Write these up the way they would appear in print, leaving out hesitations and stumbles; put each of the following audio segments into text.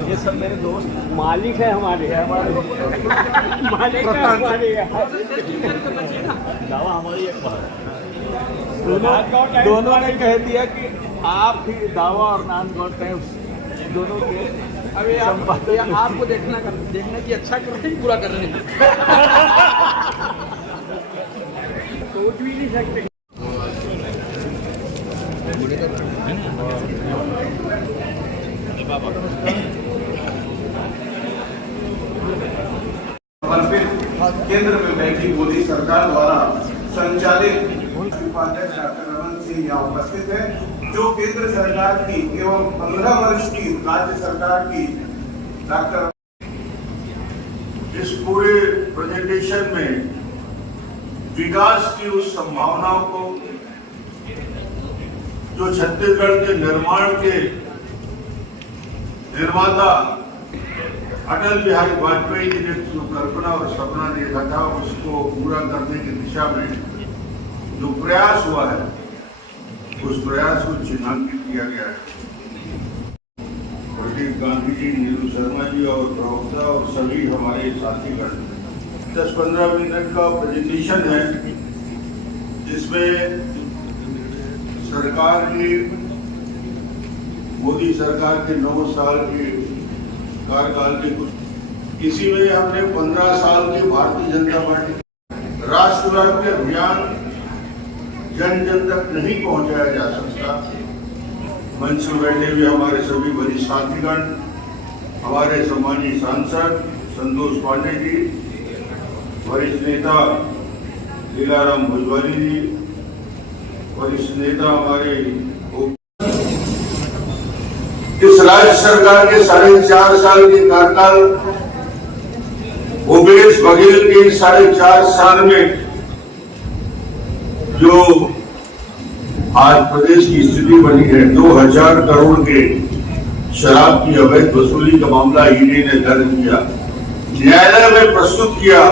ये सब मेरे दोस्त मालिक है हमारे मालिक है हमारे दावा हमारी एक बात दोनों ने कह दिया कि आप ही दावा और नॉन गॉड टाइम्स दोनों के अभी आपको देखना कि अच्छा कर रहे हैं बुरा कर रहे हैं सोच भी नहीं सकते। केंद्र में बैठी मोदी सरकार द्वारा संचालित उपाध्यक्ष डॉक्टर रमन सिंह यहाँ उपस्थित है, जो केंद्र सरकार की एवं 15 वर्ष की राज्य सरकार की डॉक्टर। इस पूरे प्रेजेंटेशन में विकास की उस संभावनाओं को जो छत्तीसगढ़ के निर्माण के निर्माता अटल बिहारी वाजपेयी जी ने जो कल्पना और सपना देखा था उसको पूरा करने की दिशा में जो प्रयास हुआ है उस प्रयास को चिन्हांकित किया गया है। प्रदीप गांधी जी, नीरू शर्मा जी और प्रवक्ता और सभी हमारे साथीगण 10-15 मिनट का प्रेजेंटेशन है जिसमें सरकार की मोदी सरकार के 9 साल के कार्यकाल के कुछ इसी में हमने 15 साल के भारतीय जनता पार्टी राष्ट्रव्यापी अभियान जन जन तक नहीं पहुंचाया जा सकता। मंच में बैठे हुए हमारे सभी वरिष्ठ साथीगण, हमारे सम्मानीय सांसद संतोष पांडे जी, वरिष्ठ नेता लीलाराम भुजबल जी, वरिष्ठ नेता हमारे इस राज्य सरकार के 4.5 साल के कार्यकाल भूपेश बघेल के 4.5 साल में जो आज प्रदेश की स्थिति बनी है, 2000 करोड़ के शराब की अवैध वसूली का मामला ईडी ने दर्ज किया, न्यायालय में प्रस्तुत किया।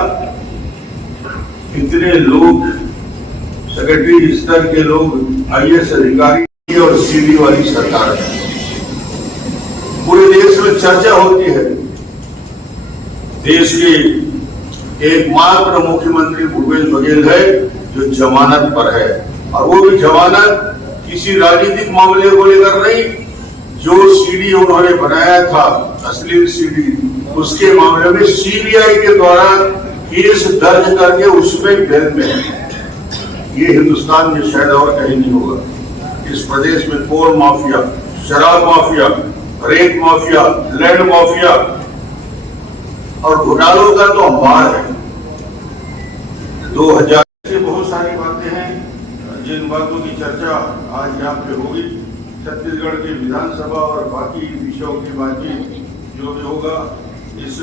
इतने लोग सेक्रेटरी स्तर के लोग, आईएएस अधिकारी और सीडी वाली सरकार है। पूरे देश में चर्चा होती है। देश के एकमात्र मुख्यमंत्री भूपेश बघेल है जो जमानत पर है, और वो भी जमानत किसी राजनीतिक मामले को लेकर नहीं, जो सीडी उन्होंने बनाया था अश्लील सीडी, उसके मामले में सीबीआई के द्वारा केस दर्ज करके उसमें जेल में है। ये हिंदुस्तान में शायद और कहीं नहीं होगा। इस प्रदेश में कोल माफिया, शराब माफिया, रेत माफिया, लैंड माफिया और घोटालों का तो अंबार है। 2000 से बहुत सारी बातें हैं जिन बातों की चर्चा आज यहाँ पे होगी। छत्तीसगढ़ के विधानसभा और बाकी विषयों की बातचीत जो भी होगा इस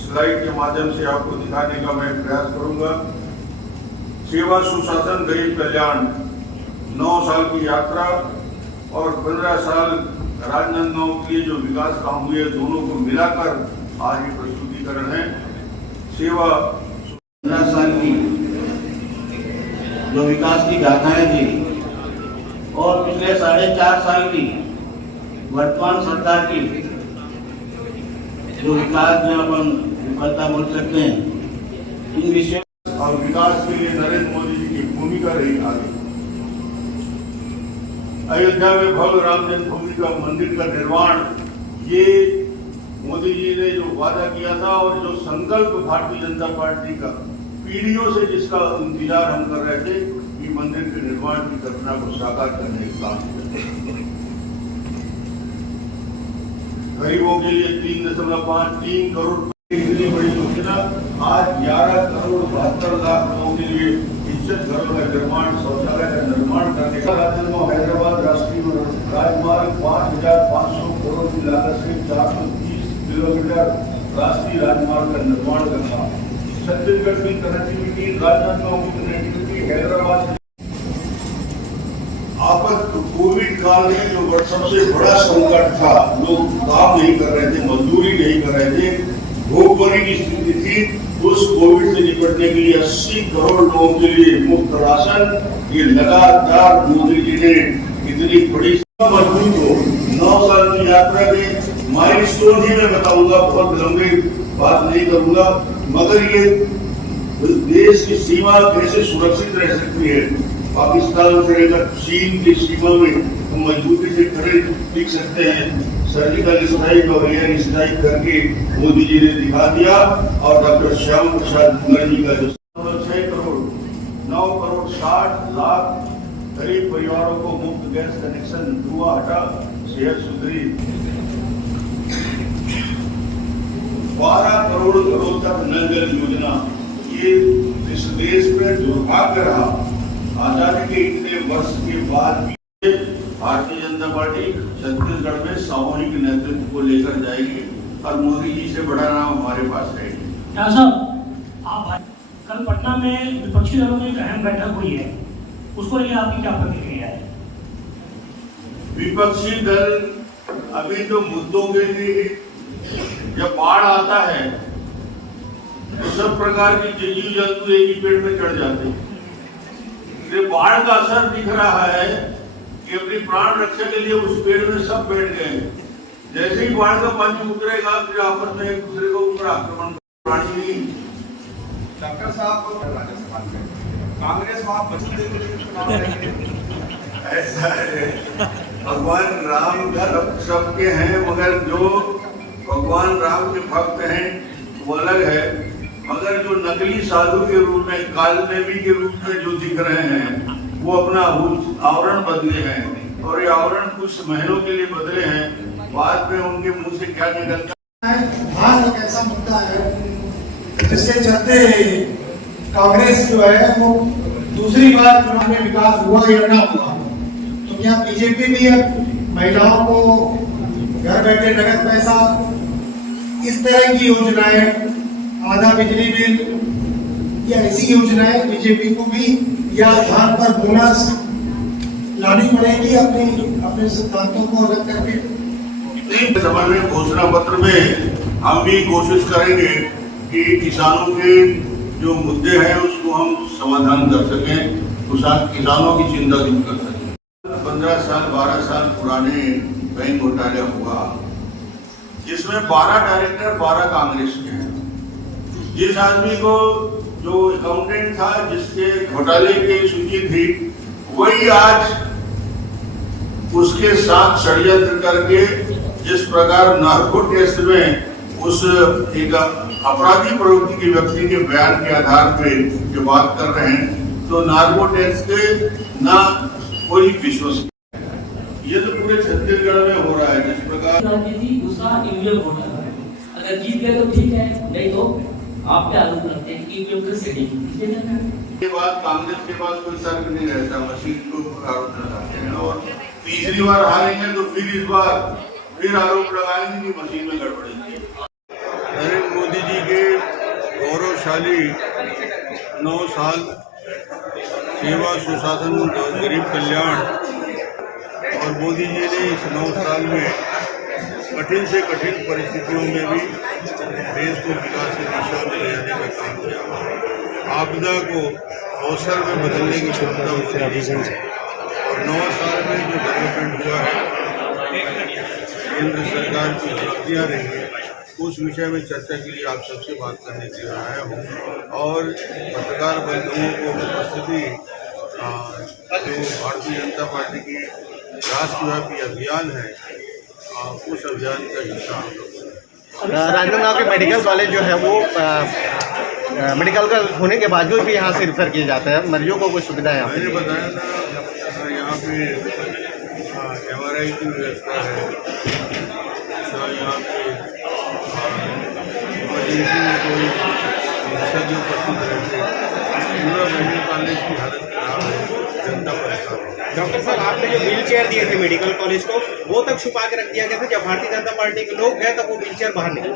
स्लाइड के माध्यम से आपको दिखाने का मैं प्रयास करूंगा। सेवा, सुशासन, गरीब कल्याण, 9 साल की यात्रा और 15 साल राजनांदगांव के लिए जो विकास काम हुए, दोनों को मिलाकर आज ये प्रस्तुतिकरण है। सेवा 15 साल की जो विकास की गाथाएं थी और पिछले 4.5 साल की वर्तमान सरकार की जो विकास में अपन विफलता बोल सकते हैं, इन विषयों और विकास के लिए नरेंद्र मोदी जी की भूमिका रही आगे। अयोध्या में भव्य राम जन्मभूमि का मंदिर का निर्माण, ये मोदी जी ने जो वादा किया था और जो संकल्प भारतीय जनता पार्टी का पीढ़ियों से जिसका इंतजार हम कर रहे थे, ये मंदिर के निर्माण की कल्पना को साकार करने का काम किया। गरीबों के लिए 3.53 करोड़ इतनी बड़ी योजना, आज 11 करोड़ 72 लाख लोगों के लिए इज्जत घरों का निर्माण, शौचालय का निर्माण करने का। राजनांदगांव हैदराबाद राष्ट्रीय राजमार्ग 5500 करोड़ की लागत से 430 किलोमीटर राष्ट्रीय राजमार्ग का निर्माण करना। छत्तीसगढ़ की कनेक्टिविटी, राजनांदगांव की कनेक्टिविटी, हैदराबाद कोविड काल में जो सबसे बड़ा संकट था, लोग काम नहीं कर रहे थे, मजदूरी नहीं कर रहे थे, भूखमरी की स्थिति थी, उस कोविड से निपटने के लिए 80 करोड़ लोगों के लिए मुफ्त राशन, ये लगातार मोदी जी ने इतनी बड़ी मजबूत हो। 9 साल की यात्रा के माइलस्टोन ही मैं बताऊंगा, बहुत लंबी बात नहीं करूंगा, मगर ये देश की सीमा कैसे सुरक्षित रह सकती है, पाकिस्तान से लेकर चीन की सीमा में हम मजबूती से खड़े दिख सकते हैं। सर्जिकल स्ट्राइक और एयर स्ट्राइक करके मोदी जी ने दिखा दिया। और डॉक्टर श्याम प्रसाद मुखर्जी का जो 6 करोड़ 9 करोड़ 60 लाख गरीब परिवारों को मुफ्त गैस कनेक्शन धुआं हटा, सेहत सुधरी। 12 करोड़ तक नल जल योजना, ये इस देश में दुर्भाग्य रहा। आजादी के इतने वर्ष के बाद भी भारतीय जनता पार्टी छत्तीसगढ़ में सामूहिक नेतृत्व को लेकर जाएगी और मोदी जी से बड़ा नाम हमारे पास रहेगी। क्या साहब, आप कल पटना में विपक्षी दलों की एक अहम बैठक हुई है, उसको लेकर आपकी क्या प्रतिक्रिया है? विपक्षी दल अभी तो मुद्दों के लिए, जब बाढ़ आता है तो सब प्रकार की जीव जंतु एक ही पेड़ में चढ़ जाते हैं। बाढ़ का असर दिख रहा है कि अपनी प्राण रक्षा के लिए उस पेड़ में सब बैठ गए। जैसे ही बाढ़ का पानी उतरेगा फिर आपस में एक दूसरे को ऊपर आक्रमण प्राणी। डॉक्टर साहब राजस्थान में कांग्रेस वहां बचने के लिए चुनाव लड़ेगी। ऐसा है, भगवान राम सबके हैं, मगर जो भगवान राम के भक्त हैं वो अलग है, मगर जो नकली साधु के रूप में, कालनेमी के रूप में जो दिख रहे हैं वो अपना आवरण बदले हैं और ये आवरण कुछ महीनों के लिए बदले हैं, बाद में उनके मुंह से क्या निकलता है। भारत एक ऐसा मुद्दा है जिसके चलते कांग्रेस जो है वो दूसरी बार चुनाव में विकास हुआ या ना हुआ, तो क्या बीजेपी भी अब महिलाओं को घर बैठे नगद पैसा, इस तरह की योजनाएं, आधा बिजली बिल या ऐसी योजनाएं बीजेपी को भी या आधार पर बोनस लानी पड़ेगी अपने सिद्धांतों को अलग करके। समय में घोषणा पत्र में हम भी कोशिश करेंगे कि किसानों के जो मुद्दे हैं उसको हम समाधान कर सकें, किसानों की चिंता दूर कर सकें। 15 साल 12 साल पुराने बैंक घोटाला हुआ जिसमें 12 डायरेक्टर 12 कांग्रेस के हैं। जिस आदमी को जो अकाउंटेंट था, जिसके घोटाले की सूची थी, वही आज उसके साथ षड्यंत्र करके जिस प्रकार नार्को टेस्ट में उस एक अपराधी प्रवृत्ति के व्यक्ति के बयान के आधार पे जो बात कर रहे हैं, तो नार्को टेस्ट के ना कोई विश्वास, ये तो पूरे छत्तीसगढ़ में हो रहा है। जिस प्रकार राजनीति दूसरा ईवीएम घोटाला, अगर जीत गए तो ठीक है, नहीं तो आप क्या आरोप करते हैं कि ईवीएम की सेटिंग के बाद कांग्रेस के पास कोई तर्क नहीं रहता, मशीन को आरोप लगाते हैं और तीसरी बार हारेंगे तो फिर इस बार फिर आरोप लगाएंगे कि मशीन में गड़बड़ी थी। नरेंद्र मोदी जी के गौरवशाली 9 साल सेवा, सुशासन, गरीब कल्याण, और मोदी जी ने इस 9 साल में कठिन से कठिन परिस्थितियों में भी देश को विकास की दिशा में ले जाने का काम किया। आपदा को अवसर में बदलने की क्षमता मोदी जी की, और 9 साल में जो डेवलपमेंट हुआ है, केंद्र सरकार की उपलब्धियाँ रही है, उस विषय में चर्चा के लिए आप सबसे बात करने के लिए आया हूँ। और पत्रकार बंधुओं को उपस्थिति, जो भारतीय जनता पार्टी की राष्ट्रव्यापी अभियान है, उस अभियान का हिस्सा। राजनांदगांव के मेडिकल कॉलेज जो है वो मेडिकल का होने के बावजूद भी यहाँ से रिफर किया जाता है, मरीजों को कोई सुविधा है? मैंने बताया ना, यहाँ पे MRI की व्यवस्था है, यहाँ पे इमरजेंसी में कोई विशेषज्ञ उपस्थित रहते। पूरा मेडिकल कॉलेज की हालत खराब है, जनता परेशान है। डॉक्टर साहब, आपने जो व्हील चेयर दिए थे मेडिकल कॉलेज को, वो तक छुपा के रख दिया गया था। जब भारतीय जनता पार्टी के लोग गए तब वो व्हील चेयर बाहर निकले।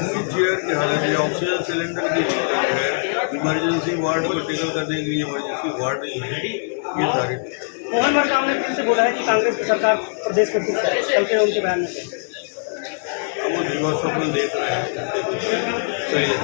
व्हील चेयर की हालत है, ऑक्सीजन सिलेंडर की दिक्कत है, इमरजेंसी वार्ड को टेकल करने के लिए इमरजेंसी वार्ड नहीं है, ये सारी। मोहन मरकाम ने फिर से बोला है कि कांग्रेस की सरकार प्रदेश में कल के उनके बयान में हम वो दिवस स्वप्न देख रहे हैं। चलिए।